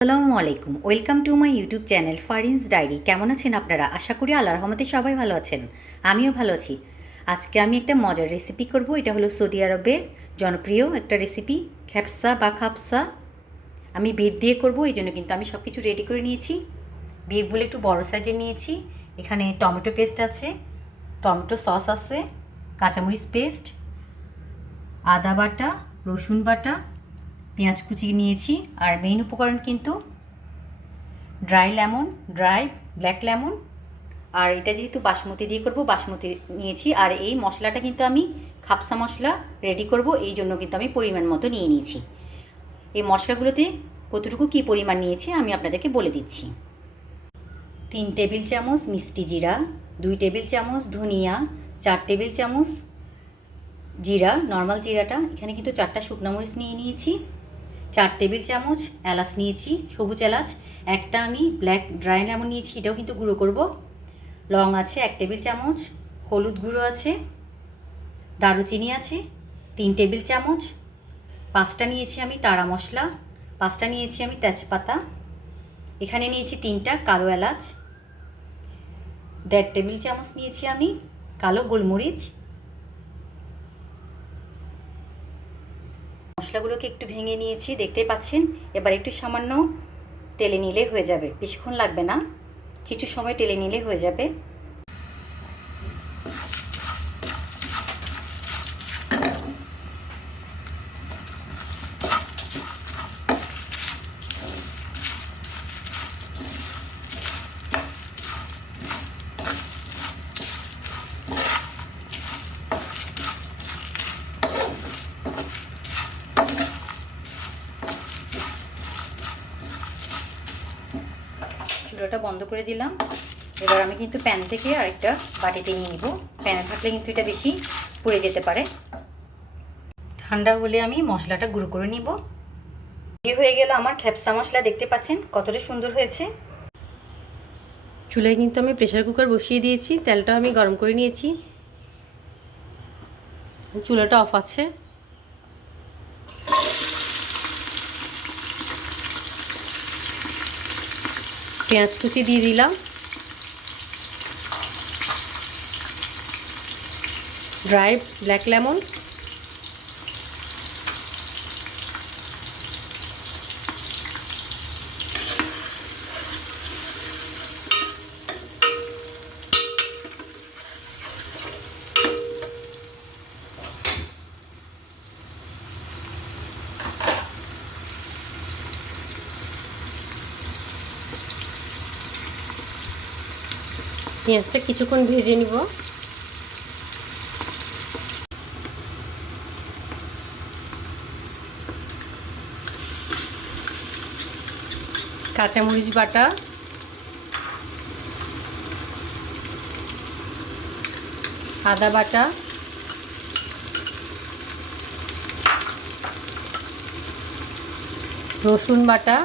আসসালামু আলাইকুম, welcome to my YouTube channel Farin's diary. কেমন আছেন আপনারা? আশা করি আল্লাহর রহমতে সবাই ভালো আছেন। আমিও ভালো আছি। আজকে আমি একটা মজার রেসিপি করব। এটা হলো সৌদি আরবের জনপ্রিয় একটা রেসিপি, খ্যাপসা বা খাপসা। আমি বিফ দিয়ে করব, এই জন্য কিন্তু আমি সব কিছু রেডি করে নিয়েছি। বিফগুলো একটু বড় সাইজের নিয়েছি। এখানে টমেটো পেস্ট আছে, টমেটো সস আছে, কাঁচামরিচ পেস্ট, আদা বাটা, রসুন বাটা, পেঁয়াজ কুচি নিয়েছি। আর মেইন উপকরণ কিন্তু ড্রাই ব্ল্যাক লেমন। আর এটা যেহেতু বাসমতি দিয়ে করব, বাসমতি নিয়েছি। আর এই মশলাটা কিন্তু আমি খাপসা মশলা রেডি করব, এই জন্য কিন্তু আমি পরিমাণ মতো নিয়ে নিয়েছি। এই মশলাগুলোতে কতটুকু কী পরিমাণ নিয়েছি আমি আপনাদেরকে বলে দিচ্ছি। 3 টেবিল চামচ মিষ্টি জিরা, 2 টেবিল চামচ ধনিয়া, 4 টেবিল চামচ জিরা, নর্মাল জিরাটা। এখানে কিন্তু 4টা শুকনো মরিচ নিয়ে নিয়েছি। 4 টেবিল চামচ এলাচ নিয়েছি, সবুজ এলাচ। একটা আমি ব্ল্যাক ড্রাই লেমন নিয়েছি, এটাও কিন্তু গুঁড়ো করব। লং আছে 1 টেবিল চামচ, হলুদ গুঁড়ো আছে, দারুচিনি আছে 3 টেবিল চামচ, 5টা নিয়েছি আমি তারা মশলা, 5টা নিয়েছি আমি তেজপাতা, এখানে নিয়েছি 3টা কালো এলাচ, 1.5 টেবিল চামচ নিয়েছি আমি কালো গোলমরিচ। মশলাগুলোকে একটু ভেঙে নিয়েছি, দেখতেই পাচ্ছেন। এবার একটু সামান্য টেলে নিলে হয়ে যাবে, বেশিক্ষণ লাগবে না, কিছু সময় টেলে নিলে হয়ে যাবে। চুলাটা বন্ধ করে দিলাম। এবার আমি কিন্তু প্যান থেকে আরেকটা বাটিতে নিয়ে নিব। প্যানে থাকলে কিন্তু এটা বেশি পুড়ে যেতে পারে। ঠান্ডা হলে আমি মশলাটা গুঁড়ো করে নিব। এই হয়ে গেল আমার খ্যাপসা মশলা, দেখতে পাচ্ছেন কতটা সুন্দর হয়েছে। চুলায় কিন্তু আমি প্রেসার কুকার বসিয়ে দিয়েছি, তেলটা আমি গরম করে নিয়েছি। চুলাটা অফ আছে। পেঁয়াজ কুচি দিয়ে দিলাম, ড্রাই ব্ল্যাক লেমন, পেঁয়াজটা কিছুক্ষণ ভেজে নিব। কাঁচামরিচ বাটা, আদা বাটা, রসুন বাটা,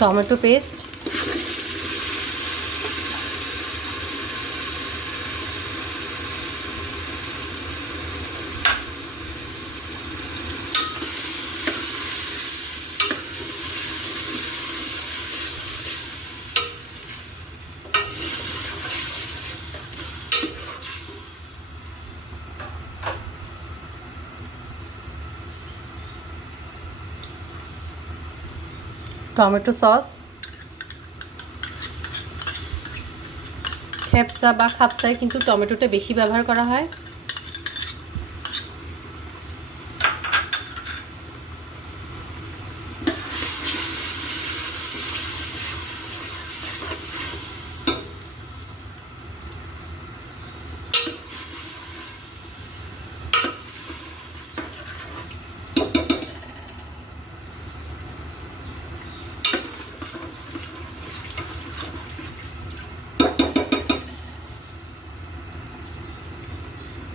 টমেটো পেস্ট, টমেটো সস। খ্যাপসা বা খাপসায় কিন্তু টমেটোটা বেশি ব্যবহার করা হয়।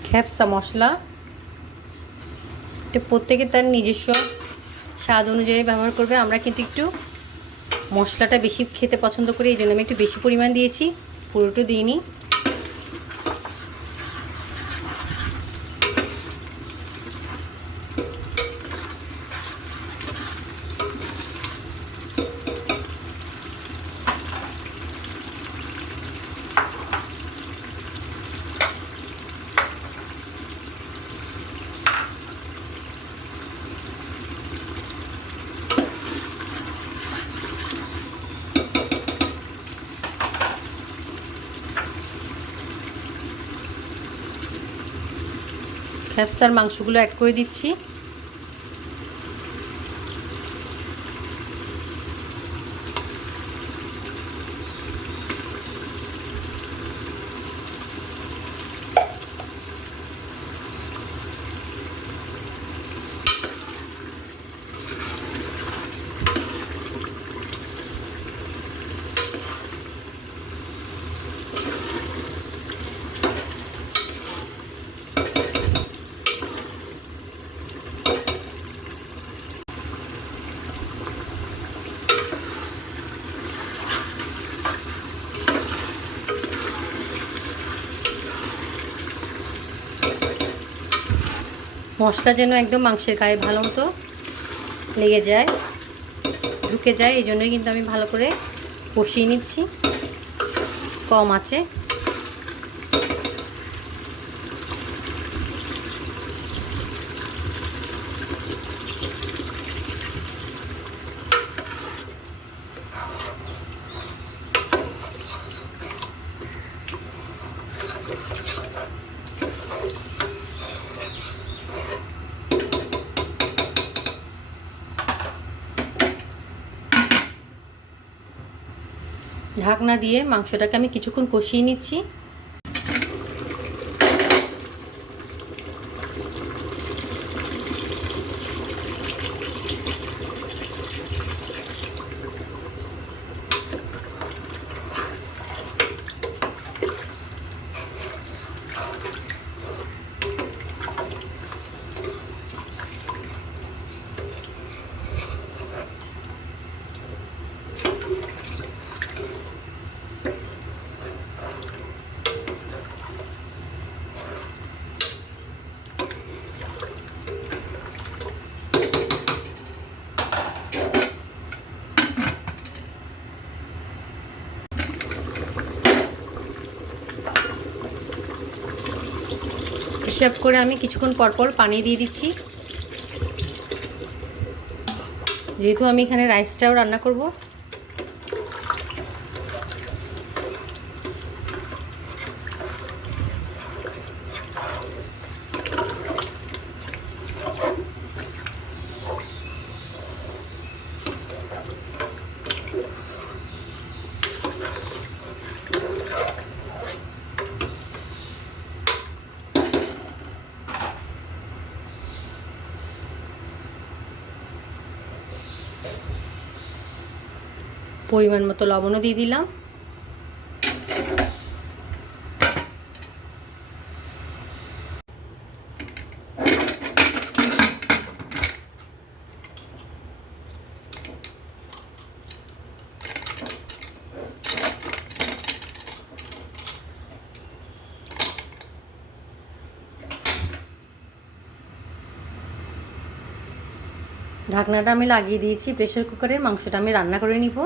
খ্যাপসা মশলা এটা প্রত্যেকে তার নিজস্ব স্বাদ অনুযায়ী ব্যবহার করবে। আমরা কিন্তু একটু মশলাটা বেশি খেতে পছন্দ করি, এই জন্য আমি একটু বেশি পরিমাণ দিয়েছি, পুরোটা দিইনি। ক্যাপসার মাংসগুলো অ্যাড করে দিচ্ছি। মশলা যেন একদম মাংসের গায়ে ভালো মতো লেগে যায়, ঢুকে যায়, এই জন্যই কিন্তু আমি ভালো করে কষিয়ে নিচ্ছি কম আঁচে। ঢাকনা দিয়ে মাংসটাকে আমি কিছুক্ষণ কষিয়ে নিচ্ছি। হিসাব করে আমি কিছুক্ষণ পরপর পানি দিয়ে দিচ্ছি, যেহেতু আমি এখানে রাইসটাও রান্না করব। পরিমাণ মতো লবণও দিয়ে দিলাম। ঢাকনাটা আমি লাগিয়ে দিয়েছি। প্রেসার কুকারে মাংসটা আমি রান্না করে নিব।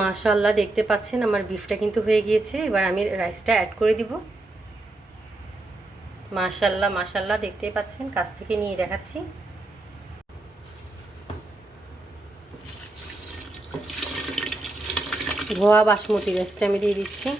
মাশাআল্লাহ, দেখতে পাচ্ছেন আমার বিফটা কিন্তু হয়ে গিয়েছে। এবার আমি রাইসটা অ্যাড করে দিব। মাশাআল্লাহ মাশাআল্লাহ, দেখতেই পাচ্ছেন, কাছ থেকে নিয়ে দেখাচ্ছি। ধোয়া বাসমতি রাইসটা আমি দিয়ে দিচ্ছি।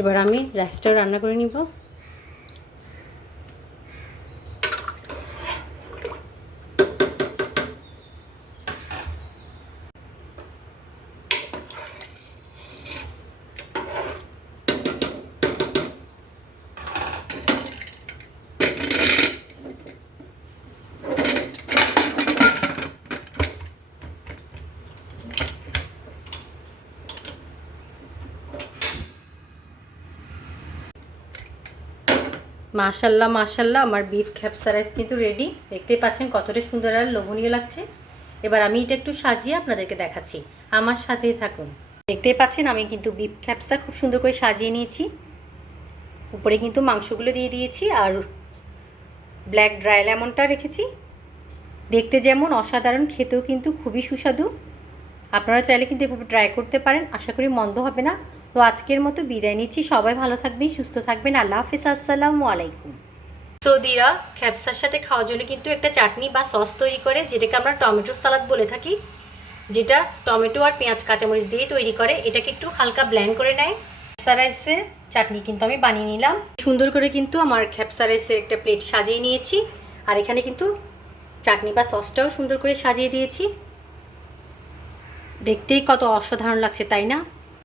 এবার আমি রাইসটা রান্না করে নিব। মাশাআল্লাহ মাশাআল্লাহ, আমার বিফ ক্যাপসা রাইস কিন্তু রেডি। দেখতেই পাচ্ছেন কতটা সুন্দর আর লোভনীয় লাগছে। এবার আমি এটা একটু সাজিয়ে আপনাদেরকে দেখাচ্ছি, আমার সাথেই থাকুন। দেখতেই পাচ্ছেন আমি কিন্তু বিফ ক্যাপসা খুব সুন্দর করে সাজিয়ে নিয়েছি। উপরে কিন্তু মাংসগুলো দিয়ে দিয়েছি আর ব্ল্যাক ড্রাই লেমনটা রেখেছি। দেখতে যেমন অসাধারণ, খেতেও কিন্তু খুবই সুস্বাদু। আপনারা চাইলে কিন্তু এভাবে ট্রাই করতে পারেন, আশা করি মন্দ হবে না। তো আজকের মতো বিদায় নিচ্ছি, সবাই ভালো থাকবেন, সুস্থ থাকবেন, আল্লাহ হাফিজ, আসসালামু আলাইকুম। সৌদিরা খ্যাপসার সাথে খাওয়ার জন্য কিন্তু একটা চাটনি বা সস তৈরি করে, যেটাকে আমরা টমেটো সালাদ বলে থাকি, যেটা টমেটো আর পেঁয়াজ কাঁচামরিচ দিয়ে তৈরি করে। এটাকে একটু হালকা ব্ল্যান্ড করে নেয়। খ্যাপসা রাইসের চাটনি কিন্তু আমি বানিয়ে নিলাম সুন্দর করে। কিন্তু আমার খ্যাপসা রাইসের একটা প্লেট সাজিয়ে নিয়েছি, আর এখানে কিন্তু চাটনি বা সসটাও সুন্দর করে সাজিয়ে দিয়েছি। দেখতেই কত অসাধারণ লাগছে, তাই না?